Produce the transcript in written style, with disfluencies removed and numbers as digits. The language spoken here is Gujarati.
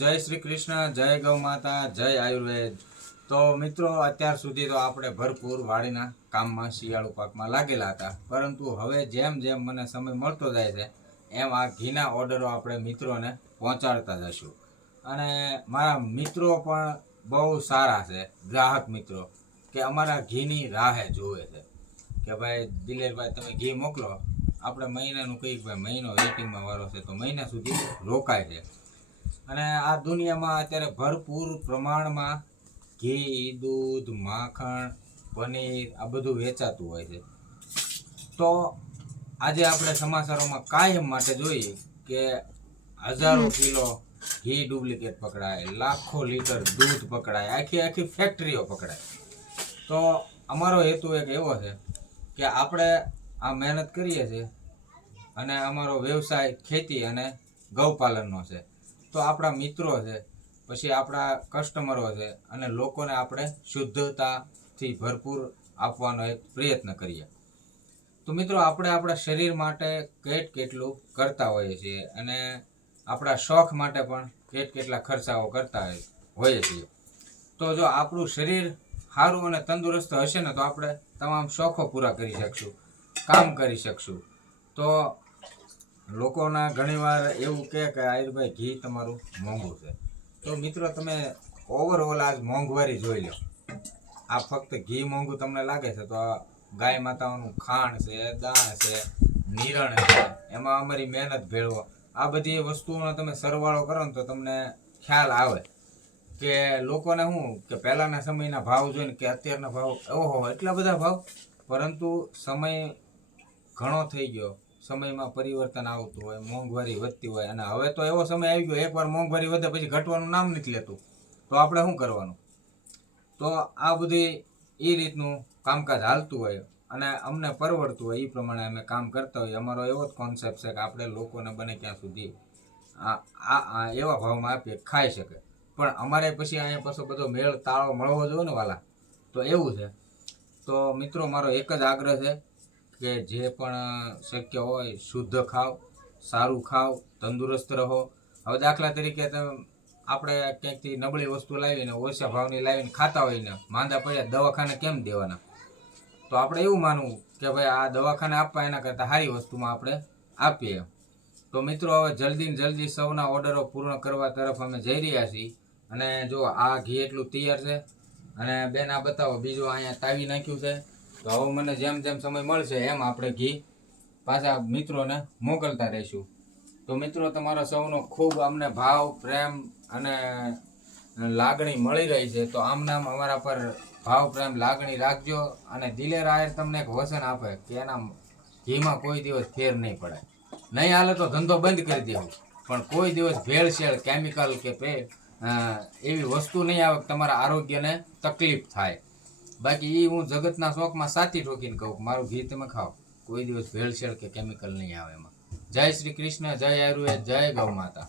જય શ્રી કૃષ્ણ, જય ગૌ માતા, જય આયુર્વેદ। તો મિત્રો, અત્યાર સુધી તો આપણે ભરપૂર વાડીના કામમાં શિયાળુ પાકમાં લાગેલા હતા, પરંતુ હવે જેમ જેમ મને સમય મળતો જાય છે એમ આ ઘીના ઓર્ડરો આપણે મિત્રોને પહોંચાડતા જશું। અને મારા મિત્રો પણ બહુ સારા છે, ગ્રાહક મિત્રો, કે અમારા ઘીની રાહે જોવે છે કે ભાઈ દિલેરભાઈ તમે ઘી મોકલો, આપણે મહિનાનું કંઈક ભાઈ મહિનો વેઇટિંગમાં વારો છે તો મહિના સુધી રોકાય છે। અને આ દુનિયામાં અત્યારે ભરપૂર પ્રમાણમાં ઘી, દૂધ, માખણ, પનીર આ બધું વેચાતું હોય છે। તો આજે આપણે સમાચારોમાં કાયમ માટે જોઈએ કે હજારો કિલો ઘી ડુપ્લિકેટ પકડાય, લાખો લીટર દૂધ પકડાય, આખી આખી ફેક્ટરીઓ પકડાય। તો અમારો હેતુ એક એવો છે કે આપણે આ મહેનત કરીએ છીએ અને અમારો વ્યવસાય ખેતી અને ગૌપાલનનો છે, તો આપણા મિત્રો છે, પછી આપણા કસ્ટમરો છે, અને લોકોને આપણે શુદ્ધતાથી ભરપૂર આપવાનો એક પ્રયત્ન કરીએ। તો મિત્રો, આપણે આપણા શરીર માટે કેટલું કરતા હોઈએ છીએ અને આપણા શોખ માટે પણ કેટલા ખર્ચાઓ કરતા હોઈએ છીએ। તો જો આપણું શરીર સારું અને તંદુરસ્ત હશે ને તો આપણે તમામ શોખો પૂરા કરી શકશું, કામ કરી શકશું। તો લોકોના ઘણીવાર એવું કહે કે આયુર્ભાઈ ઘી તમારું મોંઘું છે, તો મિત્રો તમે ઓવરઓલ આજ મોંઘવારી જોઈ લો। આ ફક્ત ઘી મોંઘું તમને લાગે છે તો આ ગાય માતાઓનું ખાણ છે, દાણ છે, નિરણ છે, એમાં અમારી મહેનત ભેળવો, આ બધી વસ્તુઓનો તમે સરવાળો કરો ને તો તમને ખ્યાલ આવે કે લોકોને શું કે પહેલાંના સમયના ભાવ જોઈને કે અત્યારના ભાવ ઓહો એટલા બધા ભાવ, પરંતુ સમય ઘણો થઈ ગયો, સમયમાં પરિવર્તન આવતું હોય, મોંઘવારી વધતી હોય, અને હવે તો એવો સમય આવી ગયો એકવાર મોંઘવારી વધે પછી ઘટવાનું નામ નથી લેતું, તો આપણે શું કરવાનું? તો આ બધી એ રીતનું કામકાજ હાલતું હોય અને અમને પરવડતું હોય એ પ્રમાણે અમે કામ કરતા હોઈએ। અમારો એવો જ કોન્સેપ્ટ છે કે આપણે લોકોને બને ક્યાં સુધી એવા ભાવમાં આપીએ ખાઈ શકે, પણ અમારે પછી અહીંયા પાછો બધો મેળ તાળો મળવો જોઈએ ને વાલા, તો એવું છે। તો મિત્રો, મારો એક જ આગ્રહ છે કે જે પણ શક્ય હોય શુદ્ધ ખાઓ, સારું ખાઓ, તંદુરસ્ત રહો। હવે દાખલા તરીકે આપણે ક્યાંકથી નબળી વસ્તુ લાવીને ઓછા ભાવની લાવીને ખાતા હોય ને માંદા પડ્યા દવાખાને કેમ દેવાના? તો આપણે એવું માનવું કે ભાઈ આ દવાખાને આપવા એના કરતાં સારી વસ્તુમાં આપણે આપીએ। તો મિત્રો, હવે જલ્દી સૌના ઓર્ડરો પૂર્ણ કરવા તરફ અમે જઈ રહ્યા છીએ। અને જો આ ઘી એટલું તૈયાર છે, અને બેન આ બતાવો બીજું અહીંયા તાવી નાખ્યું છે, તો હવે મને જેમ જેમ સમય મળશે એમ આપણે ઘી પાછા મિત્રોને મોકલતા રહીશું। તો મિત્રો, તમારા સૌનો ખૂબ અમને ભાવ, પ્રેમ અને લાગણી મળી રહી છે, તો આમ નામ અમારા પર ભાવ, પ્રેમ, લાગણી રાખજો। અને દિલેર આયર તમને એક વચન આપે કે એના ઘીમાં કોઈ દિવસ ફેર નહીં પડે, નહીં હાલે તો ધંધો બંધ કરી દેવું, પણ કોઈ દિવસ ભેળસેળ, કેમિકલ કે એવી વસ્તુ નહીં આવે કે તમારા આરોગ્યને તકલીફ થાય। બાકી એ હું જગતના શોખમાં સાચી ઠોકીને કહું, મારું ઘી તમે ખાઓ, કોઈ દિવસ ભેળસેળ કે કેમિકલ નહીં આવે એમાં। જય શ્રી કૃષ્ણ, જય આયુર્વેદ, જય ગૌ માતા।